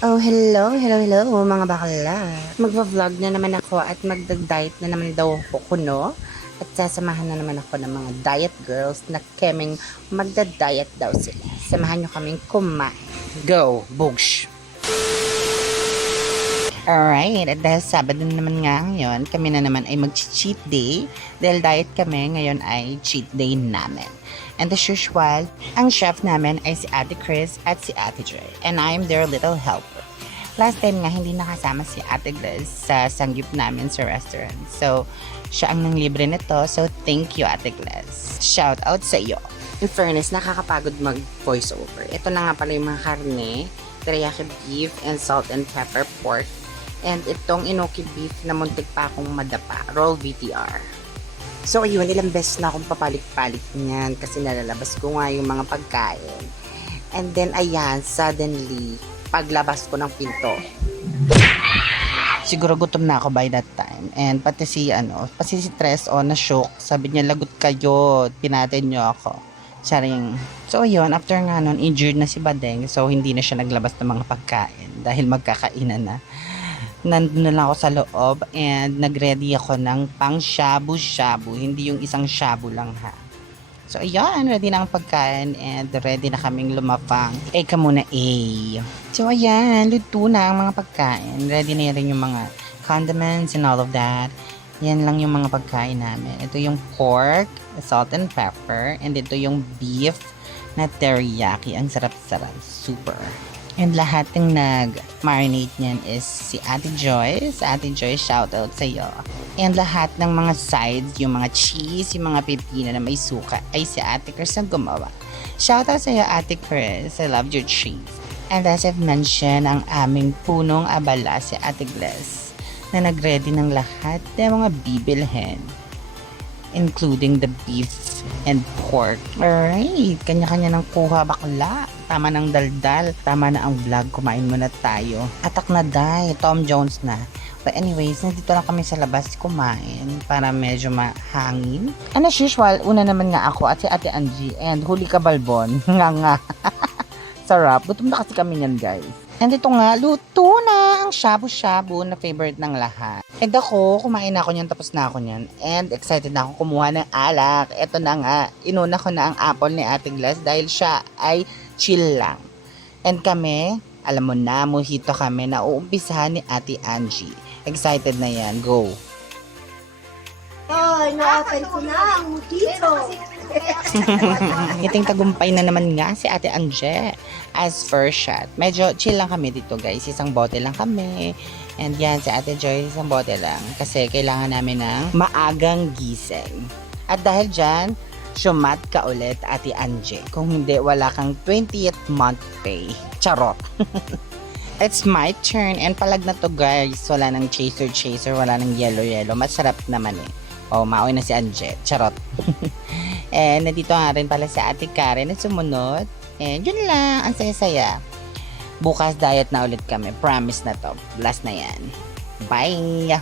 Oh, hello mga bakla. Magva-vlog na naman ako at magda-diet na naman daw ako kuno. At sasamahan na naman ako ng mga diet girls na keming magda-diet daw sila. Samahan nyo kaming kumain. Go, boosh! Alright, at dahil Sabado na naman nga ngayon, kami na naman ay mag-cheat day. Dahil diet kami, ngayon ay cheat day namin. And as usual, ang chef namin ay si Ate Chris at si Ate Joy. And I'm their little helper. Last time nga, hindi nakasama si Ate Gles sa sanggip namin sa restaurant. So, siya ang nanglibre nito. So, thank you, Ate Gles. Shout out sa iyo. In fairness, nakakapagod mag-voiceover. Ito na nga pala yung mga karne, teriyaki beef, and salt and pepper pork. And itong inoki beef na muntik pa akong madapa. Roll VTR. So ayun, ilang beses na akong papalik-palik niyan kasi nalalabas ko nga yung mga pagkain. And then ayan, suddenly, paglabas ko ng pinto, siguro gutom na ako by that time. And pati si Tres na-shock. Sabi niya, lagot kayo, pinatin niyo ako. Charing. So ayun, after nga nun, injured na si Badeng. So hindi na siya naglabas ng mga pagkain dahil magkakainan na. Nandun na lang ako sa loob and nagready ako ng pang shabu-shabu. Hindi yung isang shabu lang ha. So ayan, ready na ang pagkain and ready na kaming lumapang. Eka muna So ayan, luto na ang mga pagkain. Ready na rin yung mga condiments and all of that. Yan lang yung mga pagkain namin. Ito yung pork, salt and pepper. And ito yung beef na teriyaki. Ang sarap-sarap. Super. And lahat ng nag-marinate niyan is si Ate Joyce. Ate Joyce, shout out sa iyo. And lahat ng mga sides, yung mga cheese, yung mga pipino na may suka, ay si Ate Chris ang gumawa. Shout out sa iyo, Ate Chris. I love your cheese. And as I've mentioned, ang aming punong abala si Ate Gles na nag-ready ng lahat ng mga bibilhin, including the beef and pork. Alright, kanya-kanya ng kuha bakla. Tama ng daldal. Tama na ang vlog. Kumain muna tayo. Atak na day. Tom Jones na. But anyways, nandito lang kami sa labas kumain para medyo mahangin. And as usual, una naman nga ako at si Ate Angie and huli ka balbon. Nga. Sarap. Gutom na kasi kami niyan, guys. And ito nga, luto na ang shabu-shabu na favorite ng lahat. And ako, kumain na ako niyan, tapos na ako niyan. And excited na ako kumuha ng alak. Ito na nga, inuna ko na ang apple ni Ate Gles dahil siya ay chill lang. And kami, alam mo na, mojito kami na uumpisahan ni Ate Angie. Excited na yan. Go! Ay, na-open ko na ang mojito. Iting tagumpay na naman nga si Ate Angie as first shot. Medyo chill lang kami dito, guys. Isang bote lang kami. And yan, si Ate Joy, isang bote lang. Kasi kailangan namin ng maagang gising. At dahil dyan, syumat ka ulit, Ate Angie. Kung hindi, wala kang 20th month pay. Charot. It's my turn. And palag na to, guys. Wala nang chaser, wala nang yellow. Masarap naman eh. Oh, maoy na si Angie. Charot. And nandito nga rin pala si Ate Karen na sumunod. And yun lang, ang saya-saya. Bukas diet na ulit kami. Promise na to. Last na yan. Bye!